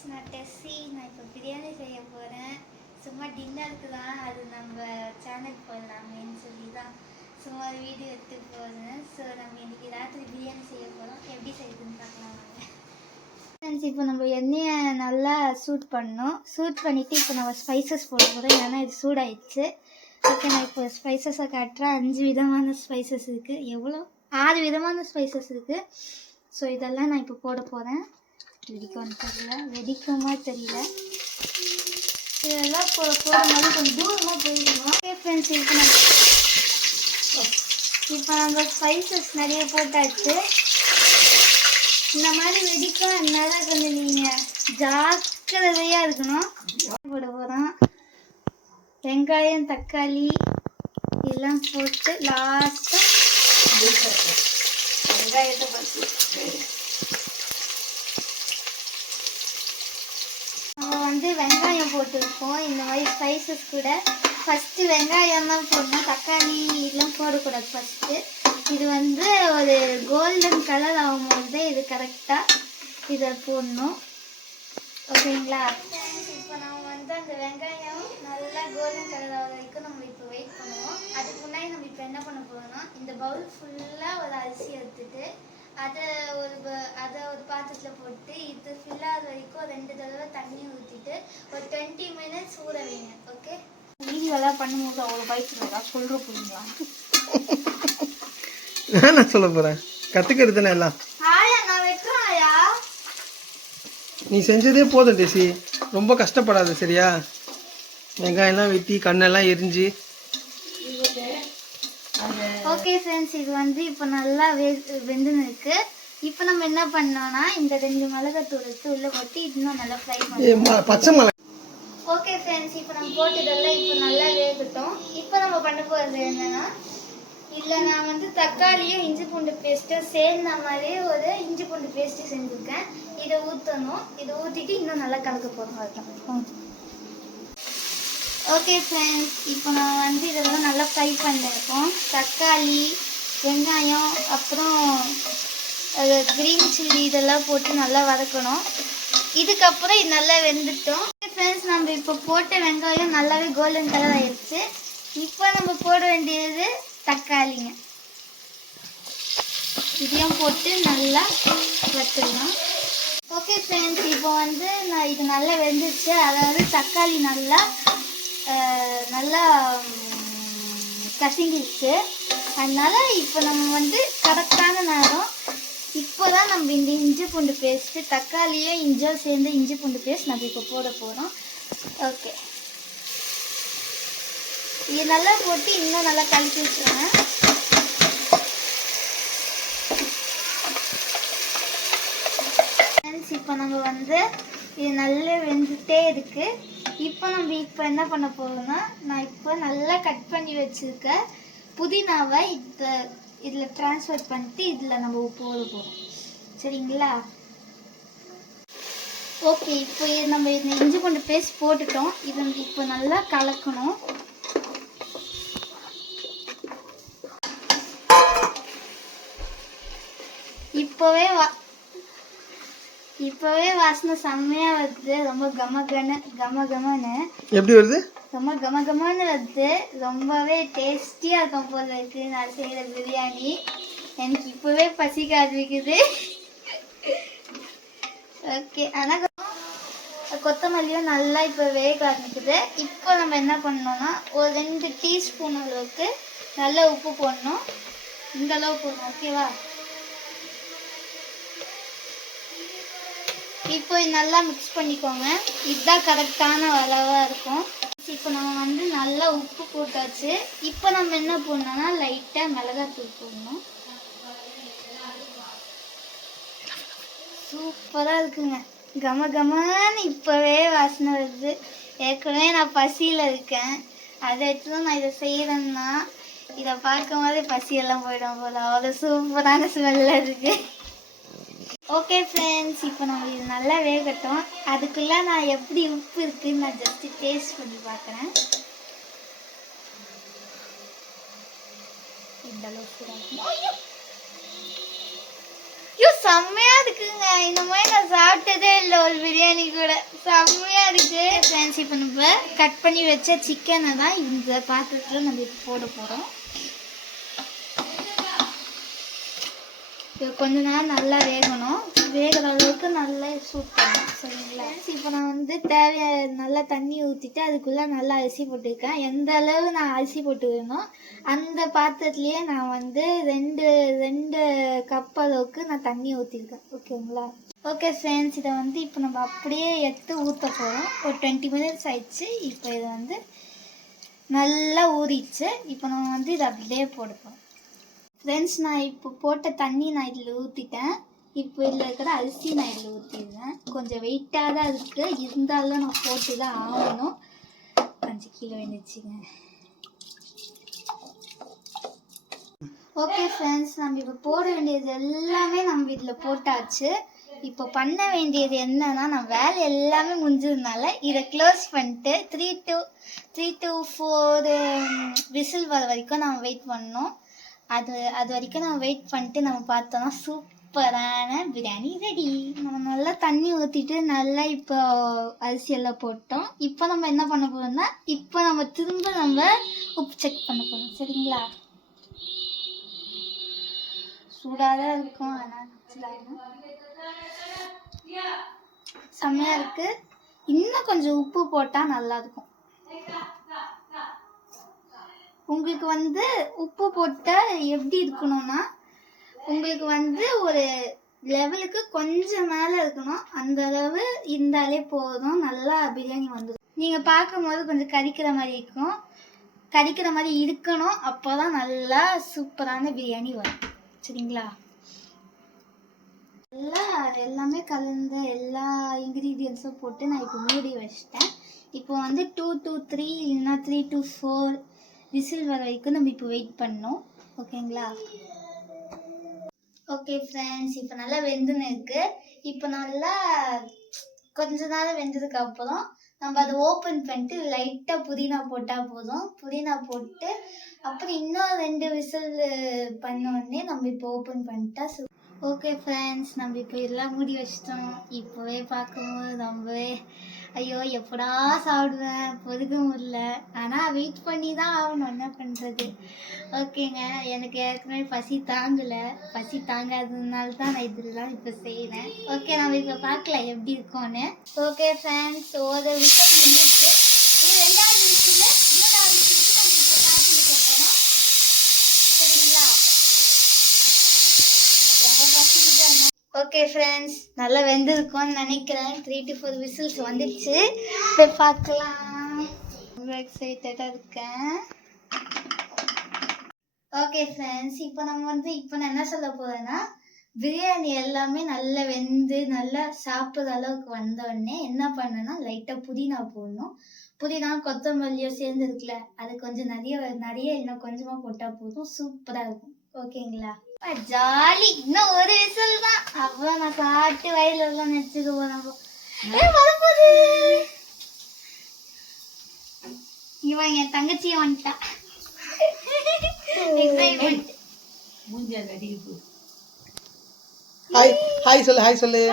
Friends, நான் டெஸ்ஸி. நான் இப்போ பிரியாணி செய்ய போகிறேன். சும்மா டின்னருக்கு தான், அது நம்ம சேனலுக்கு போடலாமேன்னு சொல்லி தான் சும்மா வீடியோ எடுத்து போகிறேன். ஸோ நம்ம இன்றைக்கி ராத்திரி பிரியாணி செய்ய போகிறோம். எப்படி செய்யுதுன்னு பார்க்கலாம் வாங்க ஃப்ரெண்ட்ஸ். இப்போ நம்ம எண்ணெயை நல்லா சூட் பண்ணணும். சூட் பண்ணிவிட்டு இப்போ நம்ம ஸ்பைசஸ் போட போகிறோம். ஏன்னா இது சூடாயிடுச்சு. ஓகே, நான் இப்போ ஸ்பைசஸை காட்டுறேன். 5 விதமான ஸ்பைசஸ் இருக்குது. எவ்வளோ 6 விதமான ஸ்பைசஸ் இருக்குது. ஸோ இதெல்லாம் நான் இப்போ போட போகிறேன். வெடிக்குமா தெரியல. இதெல்லாம் போடும்போது கொஞ்சம் தூரமாக போயிடணும். ஓகே ஃப்ரெண்ட்ஸ், இப்போ நம்ம ஸ்பைசஸ் நிறைய போட்டாச்சு. இந்த மாதிரி வெடிக்கும். அதனால கொஞ்சம் நீங்கள் ஜாக்கிரதையாக இருக்கணும். போட போகிறோம். வெங்காயம், தக்காளி எல்லாம் போட்டு லாஸ்ட்டாக வெங்காயத்தை பற்றி வெங்காயம் போட்டுருக்கோம். இந்த மாதிரி ஸ்பைசஸ் கூட ஃபஸ்ட்டு வெங்காயம் தான் போடணும். தக்காளி இதெல்லாம் போடக்கூடாது ஃபஸ்ட்டு. இது ஒரு கோல்டன் கலர் ஆகும்போது இது கரெக்டாக இதை போடணும். ஓகேங்களா? இப்போ நம்ம அந்த வெங்காயம் நல்லா கோல்டன் கலர் ஆகிற வரைக்கும் நம்ம இப்போ வெயிட் பண்ணுவோம். அதுக்கு முன்னாடி நம்ம இப்போ என்ன பண்ண போகிறோம்னா, இந்த பவுல் ஃபுல்லாக ஒரு அரிசி எடுத்துட்டு அதை ஒரு பாத்திரத்தில் போட்டு இது ஃபில்லாத வரைக்கும் 2 தடவை தண்ணி ஊற்றிட்டு ஒரு 20 மினிட்ஸ் ஊற வைங்க. ஓகே, வீடியோலாம் பண்ணும்போது அவ்வளோ பயப்படுறதா சொல்கிற போறீங்களா? நான் சொல்ல போகிறேன், கற்றுக்கிறது எல்லாம். ஆயா, நான் வைக்கிறேன். ஆயா, நீ செஞ்சதே போதும் டெசி, ரொம்ப கஷ்டப்படாது சரியா? வெங்காயம்லாம் வெட்டி கண்ணெல்லாம் எரிஞ்சு. ஓகே ஃப்ரெண்ட்ஸ், இது இப்போ நல்லா வெந்துன்னு இருக்கு. இப்போ நம்ம என்ன பண்ணோம்னா, இந்த 2 மிளகாத்தூள் எடுத்து உள்ளே போட்டு இன்னும் நல்லா ஃப்ரை பண்ணணும். பச்சை மிளகா. ஓகே ஃப்ரெண்ட்ஸ், இப்போ நம்ம போட்டதெல்லாம் இப்போ நல்லா வேகட்டும். இப்போ நம்ம பண்ண போகிறது என்னன்னா, இதில் நான் தக்காளியும் இஞ்சி பூண்டு பேஸ்ட்டும் சேர்ந்த மாதிரி ஒரு இஞ்சி பூண்டு பேஸ்ட்டு செஞ்சுருக்கேன். இதை ஊற்றணும். இதை ஊற்றிட்டு இன்னும் நல்லா கலக்க போகிறோம். அதுதான். ஓகே ஃப்ரெண்ட்ஸ், இப்போ நான் இதெல்லாம் நல்லா ஃப்ரை பண்ணியிருக்கோம். தக்காளி, வெங்காயம், அப்புறம் க்ரீன் சில்லி இதெல்லாம் போட்டு நல்லா வதக்கணும். இதுக்கப்புறம் இது நல்லா வெந்துட்டோம். ஃப்ரெண்ட்ஸ், நம்ம இப்போ போட்ட வெங்காயம் நல்லாவே கோல்டன் கலர் ஆயிடுச்சு. இப்போ நம்ம போட வேண்டியது தக்காளிங்க. இதையும் போட்டு நல்லா வச்சிடலாம். ஓகே ஃப்ரெண்ட்ஸ், இப்போ நான் இது நல்லா வெந்துச்சு. அதாவது தக்காளி நல்லா கசங்கிடுச்சு. அதனால இப்போ நம்ம கரெக்டான நேரம். இப்போ தான் நம்ம இந்த இஞ்சி பூண்டு பேஸ்ட்டு, தக்காளியும் இஞ்சும் சேர்ந்து இஞ்சி பூண்டு பேஸ்ட் நம்ம இப்போ போட போகிறோம். ஓகே, இது நல்லா போட்டு இன்னும் நல்லா கலக்கி வச்சுருங்க. இப்போ நம்ம இது நல்லா வெந்துட்டே இருக்கு. இப்போ நம்ம என்ன பண்ண போகிறோம்னா, நான் இப்போ நல்லா கட் பண்ணி வச்சுருக்க புதினாவை இதில் ட்ரான்ஸ்ஃபர் பண்ணிட்டு இதில் நம்ம போட போகிறோம். சரிங்களா? ஓகே, இப்போ நம்ம இந்த இஞ்சி பூண்டு பேஸ்ட் போட்டுட்டோம். இது இப்போ நல்லா கலக்கணும். இப்போவே வாசனை செம்மையாக வருது. ரொம்ப கமகமன்னு. எப்படி வருது? ரொம்ப கமகமன்னு வருது. ரொம்பவே டேஸ்டியாக இருக்கும் போல இருக்கு நான் செய்கிற பிரியாணி. எனக்கு இப்போவே பசிக்க ஆரம்பிக்குது. ஓகே, ஆனால் கொத்தமல்லியும் நல்லா இப்போ வேக ஆரம்பிக்குது. இப்போ நம்ம என்ன பண்ணோம்னா, ஒரு 2 டீஸ்பூன் அளவுக்கு நல்லா உப்பு போடணும். இந்த அளவு போடணும். ஓகேவா? இப்போ நல்லா மிக்ஸ் பண்ணிக்கோங்க. இதுதான் கரெக்டான அளவாக இருக்கும். இப்போ நம்ம நல்லா உப்பு போட்டாச்சு. இப்போ நம்ம என்ன பண்ணோம்னா, லைட்டாக மிளகாத்தூள் போடணும். சூப்பராக இருக்குங்க. கமகமான்னு இப்போவே வாசனை வருது. ஏற்கனவே நான் பசியில் இருக்கேன். அதை எடுத்து நான் இதை செய்கிறேன்னா, இதை பார்க்கும் போதே பசியெல்லாம் போயிடும் போல. அவ்வளோ சூப்பரான ஸ்மெல்ல இருக்குது. ஓகே ஃப்ரெண்ட்ஸ், இப்போ நம்ம இது நல்லா வேகட்டும். அதுக்குள்ளே நான் எப்படி உப்பு இருக்குன்னு நான் ஜஸ்ட்டு டேஸ்ட் பண்ணி பார்க்குறேன். இந்த அளவுக்கு செம்மையாக இருக்குங்க. இந்த மாதிரி நான் சாப்பிட்டதே இல்லை ஒரு பிரியாணி கூட. இப்போ நம்ம கட் பண்ணி வச்ச சிக்கனை தான் இந்த பாத்திரத்தில் நம்ம இப்போ போட போகிறோம். இது கொஞ்ச நேரம் நல்லா வேகணும். வேகிற அளவுக்கு நல்லா சூட் பண்ணணும். சரிங்களா? இப்போ நான் வந்து நல்லா தண்ணி ஊற்றிட்டு அதுக்குள்ளே நல்லா அரிசி போட்டுருக்கேன். எந்த அளவு நான் அரிசி போட்டுக்கணும் அந்த பாத்திரத்துலேயே நான் வந்து ரெண்டு கப் அளவுக்கு நான் தண்ணி ஊற்றிருக்கேன். ஓகேங்களா? ஓகே ஃப்ரெண்ட்ஸ், இதை வந்து இப்போ நம்ம அப்படியே எடுத்து ஊற்ற போகிறோம். ஒரு 20 மினிட்ஸ் ஆயிடுச்சு. இப்போ இதை வந்து நல்லா ஊறிடுச்சு. இப்போ நம்ம வந்து இதை அப்படியே போடுவோம். ஃப்ரெண்ட்ஸ், நான் இப்போ போட்ட தண்ணி நான் இதில் ஊற்றிட்டேன். இப்போ இதில் இருக்கிற அரிசி நான் இதில் ஊற்றிடுறேன். கொஞ்சம் வெயிட்டாக தான் இருக்குது, இருந்தாலும் நான் போட்டு தான் ஆகணும். 5 கிலோ வந்துச்சுங்க. ஓகே ஃப்ரெண்ட்ஸ், நம்ம இப்போ போட வேண்டியது எல்லாமே நம்ம இதில் போட்டாச்சு. இப்போ பண்ண வேண்டியது என்னன்னா, நான் வேலை எல்லாமே முடிஞ்சதுனால இதை க்ளோஸ் பண்ணிட்டு 3 to 4 விசில் வர வரைக்கும் நம்ம வெயிட் பண்ணோம். அது வரைக்கும் நம்ம வெயிட் பண்ணிட்டு நம்ம பார்த்தோம்னா சூப்பரான பிரியாணி ரெடி. நம்ம நல்லா தண்ணி ஊற்றிட்டு நல்லா இப்போ அரிசியெல்லாம் போட்டோம். இப்போ நம்ம என்ன பண்ண போகிறோம்னா, இப்போ நம்ம திரும்ப உப்பு செக் பண்ண போகிறோம். சரிங்களா? சூடாக தான் இருக்கும், ஆனால் செம்மையாக இருக்குது. இன்னும் கொஞ்சம் உப்பு போட்டால் நல்லாயிருக்கும். உங்களுக்கு வந்து உப்பு போட்டால் எப்படி இருக்கணும்னா, உங்களுக்கு வந்து ஒரு லெவலுக்கு கொஞ்சம் மேலே இருக்கணும். அந்த அளவு இருந்தாலே போதும், நல்லா பிரியாணி வந்துடும். நீங்கள் பார்க்கும்போது கொஞ்சம் கறிக்கிற மாதிரி இருக்கணும். அப்போ தான் நல்லா சூப்பரான பிரியாணி வரும். சரிங்களா? எல்லாமே கலந்து எல்லா இன்க்ரீடியன்ஸும் போட்டு நான் இப்போ மூடி வச்சிட்டேன். இப்போ வந்து 2 to 3 இல்லைன்னா 3 to 4 விசில் வர வரைக்கும் நம்ம இப்போ வெயிட் பண்ணோம். ஓகேங்களா? ஓகே ஃப்ரெண்ட்ஸ், இப்போ நல்லா வெந்துன்னு இருக்கு. இப்போ நல்லா கொஞ்ச நேரம் வெந்ததுக்கு அப்புறம் நம்ம அதை ஓப்பன் பண்ணிட்டு லைட்டாக புதினா போட்டால் போதும். புதினா போட்டு அப்புறம் இன்னும் 2 விசில் பண்ண உடனே நம்ம இப்போ ஓப்பன் பண்ணிட்டா. ஓகே ஃப்ரெண்ட்ஸ், நம்ம இப்போ இதெல்லாம் மூடி வச்சிட்டோம். இப்போவே பார்க்கும்போது ரொம்பவே ஐயோ எப்படா சாப்பிடுவேன், பொறுக்க முடியல. ஆனால் வெயிட் பண்ணி தான் ஆகணும், என்ன பண்ணுறது. ஓகேங்க, எனக்கு ஏற்கனவே பசி தாங்காததுனால தான் நான் இதெல்லாம் இப்போ செய்கிறேன். ஓகே, நம்ம இப்போ பார்க்கலாம் எப்படி இருக்கோன்னு. ஓகே ஃப்ரெண்ட்ஸ், ஒரு விஷயம் முடிஞ்சிச்சு. இது 2வது விஷயம், 3வது விஷயத்துக்கு நம்ம இப்போ காத்திருக்க போகிறோம். சரிங்களா? ஓகே ஃப்ரெண்ட்ஸ், நல்லா வெந்திருக்கும்னு நினைக்கிறேன். 3 to 4 விசில்ஸ் வந்துடுச்சு. போய் பார்க்கலாம். ரொம்ப எக்ஸைட்டடாக இருக்கேன். ஓகே ஃப்ரெண்ட்ஸ், இப்போ நான் என்ன சொல்ல போகிறேன்னா, பிரியாணி எல்லாமே நல்லா வெந்து நல்லா சாப்பிட்ற அளவுக்கு வந்தோடனே என்ன பண்ணேன்னா, லைட்டாக புதினா போடணும். புதினா கொத்தமல்லியும் சேர்ந்து இருக்குல்ல, அது கொஞ்சம் நிறைய இன்னும் கொஞ்சமாக போட்டால் போதும், சூப்பராக இருக்கும். ஓகேங்களா? ஜாலி. இன்னும் ஒரு விசில் தான், அப்புறம் நான் சாப்பிட்டு வயல எல்லாம் நினைச்சுக்க போறேன். வரப்போது இவன் என் தங்கச்சியை வந்துட்டா. ஹாய் சொல்லு.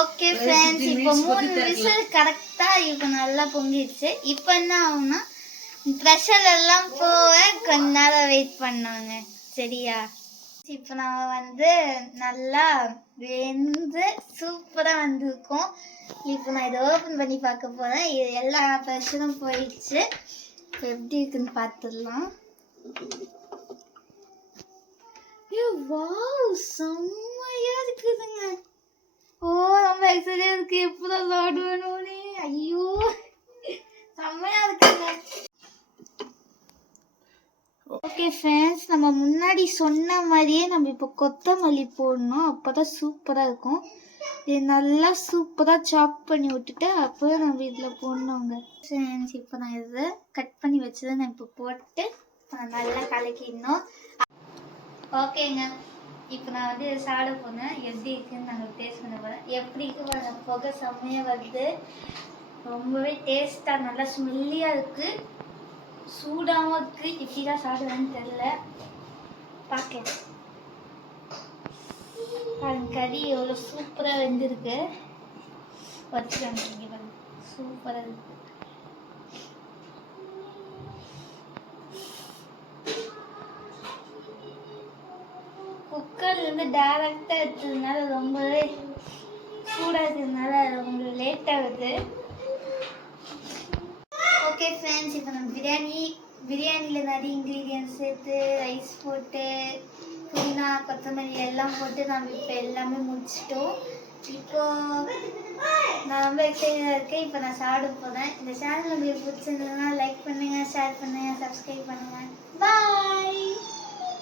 ஓகே ஃப்ரெண்ட்ஸ், இப்போ 3 விசில் கரெக்டா இப்போ நல்லா பொங்கிடுச்சு. இப்போ என்ன ஆகும்னா, ப்ரெஷர் எல்லாம் போக கொஞ்ச நேரம் வெயிட் பண்ணுவாங்க. சரியா? இப்போ நான் நல்லா வெந்து சூப்பராக வந்திருக்கும். இப்போ நான் இதை ஓப்பன் பண்ணி பார்க்க போகிறேன். இது எல்லா ப்ரெஷரும் போயிடுச்சு. இப்போ எப்படி இருக்குன்னு பார்த்துடலாம். வாவ், செம்மையா இருக்குதுங்க. ரொம்ப எக்ஸைட்டா இருக்கு. எப்பதான் சாப்பிடுவேனோன்னு. ஐயோ செம்மையா இருக்குங்க. ஓகே ஃப்ரெண்ட்ஸ், நம்ம முன்னாடி சொன்ன மாதிரியே நம்ம இப்போ கொத்தமல்லி போடணும். அப்போதான் சூப்பராக இருக்கும். இது நல்லா சூப்பராக சாப் பண்ணி விட்டுட்டு அப்புறம் நம்ம இதில் போடணுங்க. ஃப்ரெண்ட்ஸ், இப்போ நான் இதை கட் பண்ணி வச்சதை நான் இப்போ போட்டு நல்லா கலக்கிடணும். ஓகேங்க, இப்போ நான் இதை சாப்பிட போனேன். எப்படி இருக்குன்னு நாங்கள் டேஸ்ட் பண்ண போகிறேன். எப்படி இருக்கு பாருங்க, புகை செம்மையாக வருது. ரொம்பவே டேஸ்ட்டாக நல்லா ஸ்மெல்லியாக இருக்குது, சூடாகவும் இருக்குது. இப்படி தான் சாப்பிடுவேன்னு தெரில, பார்க்கலாம். பாருங்க கறி எவ்வளோ சூப்பராக வெந்திருக்கு. வச்சுக்காங்க சூப்பராக இருக்கு. குக்கர்லேருந்து டேரெக்டாக எடுத்ததுனால ரொம்பவே சூடாக இருக்கிறதுனால ரொம்ப லேட் ஆகுது. ஓகே ஃப்ரெண்ட்ஸ், இப்போ நம்ம பிரியாணியில் நிறைய இன்க்ரீடியன்ஸ் சேர்த்து ரைஸ் போட்டு புதினா கொத்தமல்லி எல்லாம் போட்டு நம்ம இப்போ எல்லாமே முடிச்சிட்டோம். இப்போது நான் ரொம்ப எக்ஸைட்டாக இருக்கேன். இப்போ நான் சாப்பிட போகிறேன். இந்த சேனல் உங்களுக்கு பிடிச்சிருந்ததுன்னா லைக் பண்ணுங்கள், ஷேர் பண்ணுங்கள், சப்ஸ்கிரைப் பண்ணுங்கள். பாய்.